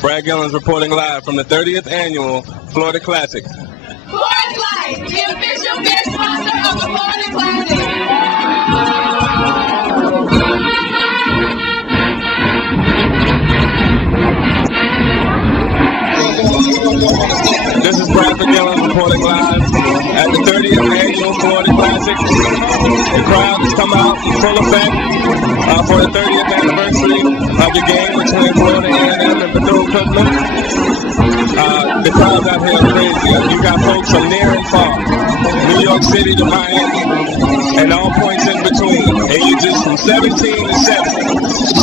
Brad Gillens reporting live from the 30th Annual Florida Classic. Florida Life, the official beer sponsor of the Florida Classic. This is Brad Gillens reporting live at the 30th Annual Florida Classic. The crowd has come out full effect for the 30th anniversary of the game between Florida A&M and Bethune Cookman. The crowds out here are crazy. You got folks from near and far, New York City to Miami, and all points in between. Ages from 17 to 70.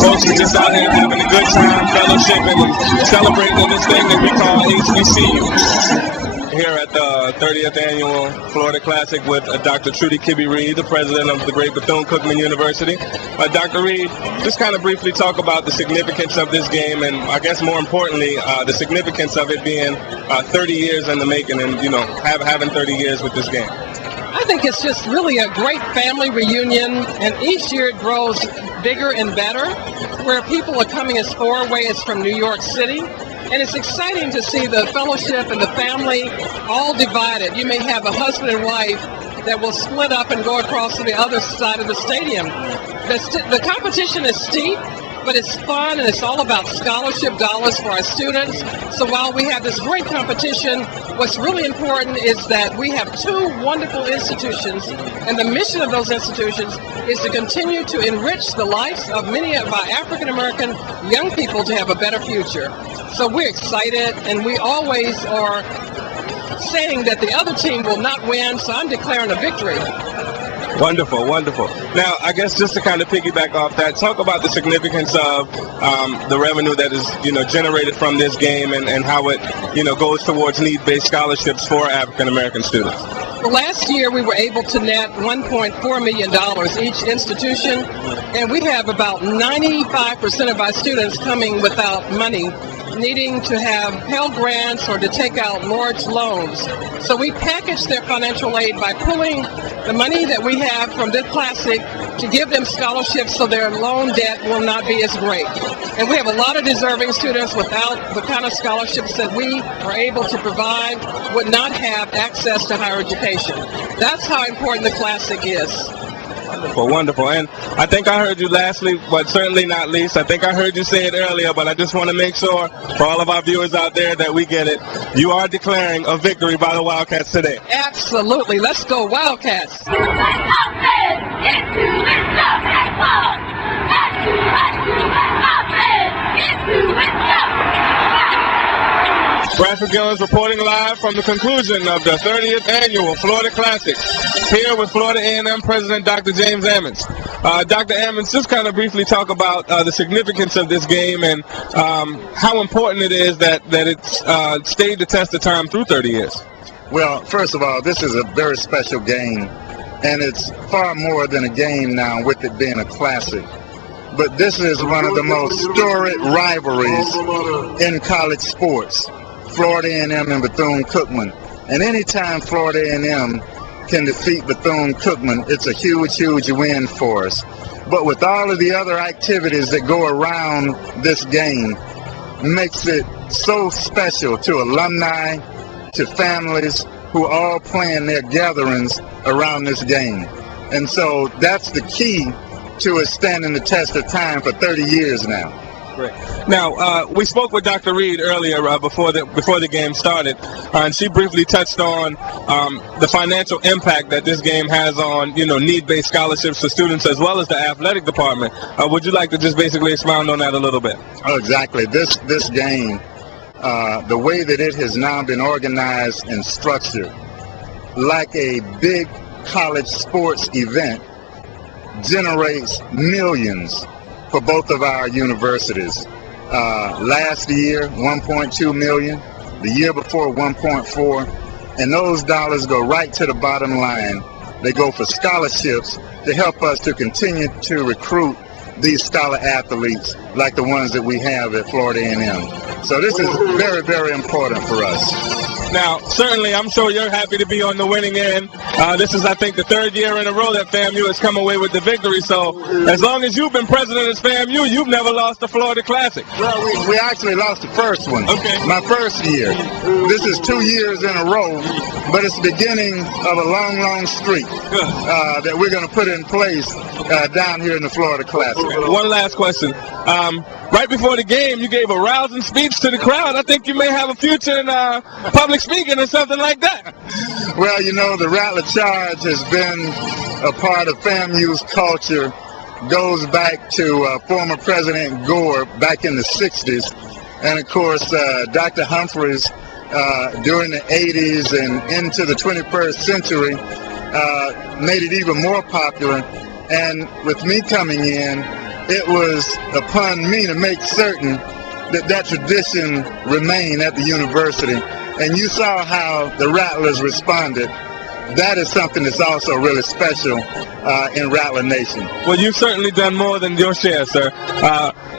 Folks are just out here having a good time, fellowshipping, and celebrating this thing that we call HBCU. Here at the 30th Annual Florida Classic with Dr. Trudy Kibbe-Reid, the president of the great Bethune-Cookman University. Dr. Reid, just kind of briefly talk about the significance of this game, and I guess more importantly, the significance of it being 30 years in the making, and having 30 years with this game. I think it's just really a great family reunion, and each year it grows bigger and better, where people are coming as far away as from New York City. And it's exciting to see the fellowship and the family all divided. You may have a husband and wife that will split up and go across to the other side of the stadium. The competition is steep, but it's fun, and it's all about scholarship dollars for our students. So while we have this great competition, what's really important is that we have two wonderful institutions, and the mission of those institutions is to continue to enrich the lives of many of our African-American young people to have a better future. So we're excited, and we always are saying that the other team will not win, so I'm declaring a victory. Wonderful, wonderful. Now, I guess just to kind of piggyback off that, talk about the significance of the revenue that is, generated from this game, and how it, goes towards need-based scholarships for African-American students. Well, last year we were able to net $1.4 million each institution, and we have about 95% of our students coming without money, needing to have Pell Grants or to take out large loans. So we package their financial aid by pulling the money that we have from this classic to give them scholarships so their loan debt will not be as great. And we have a lot of deserving students without the kind of scholarships that we are able to provide would not have access to higher education. That's how important the classic is. Wonderful, wonderful. And I think I heard you lastly, but certainly not least, I think I heard you say it earlier, but I just want to make sure for all of our viewers out there that we get it. You are declaring a victory by the Wildcats today. Absolutely. Let's go Wildcats. Bradford Gillens reporting live from the conclusion of the 30th Annual Florida Classic, here with Florida A&M President Dr. James Ammons. Dr. Ammons, just kind of briefly talk about the significance of this game and how important it is that it's stayed the test of time through 30 years. Well, first of all, this is a very special game, and it's far more than a game now with it being a classic. But this is one of the most storied rivalries in college sports. Florida A&M and Bethune-Cookman. And anytime Florida A&M can defeat Bethune-Cookman, it's a huge, huge win for us. But with all of the other activities that go around this game, makes it so special to alumni, to families who are all plan their gatherings around this game. And so that's the key to it standing the test of time for 30 years now. Great. Now, we spoke with Dr. Reid earlier before the game started, and she briefly touched on the financial impact that this game has on, need-based scholarships for students as well as the athletic department. Would you like to just basically expound on that a little bit? Oh, exactly. This game, the way that it has now been organized and structured, like a big college sports event, generates millions for both of our universities. Last year, 1.2 million. The year before, 1.4. And those dollars go right to the bottom line. They go for scholarships to help us to continue to recruit these scholar athletes like the ones that we have at Florida A&M. So this is very, very important for us. Now, certainly, I'm sure you're happy to be on the winning end. This is, I think, the third year in a row that FAMU has come away with the victory. So, as long as you've been president of FAMU, you've never lost the Florida Classic. Well, we actually lost the first one. Okay. My first year. This is 2 years in a row, but it's the beginning of a long, long streak that we're going to put in place down here in the Florida Classic. One last question. Right before the game, you gave a rousing speech to the crowd. I think you may have a future in public speaking or something like that. Well, you know, the Rattler Charge has been a part of FAMU's culture. Goes back to former President Gore back in the 60s. And, of course, Dr. Humphreys during the 80s and into the 21st century made it even more popular. And with me coming in, it was upon me to make certain that that tradition remained at the university. And you saw how the Rattlers responded. That is something that's also really special in Rattler Nation. Well, you've certainly done more than your share, sir.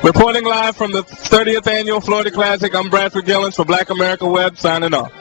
Reporting live from the 30th Annual Florida Classic, I'm Bradford Gillens for Black America Web, signing off.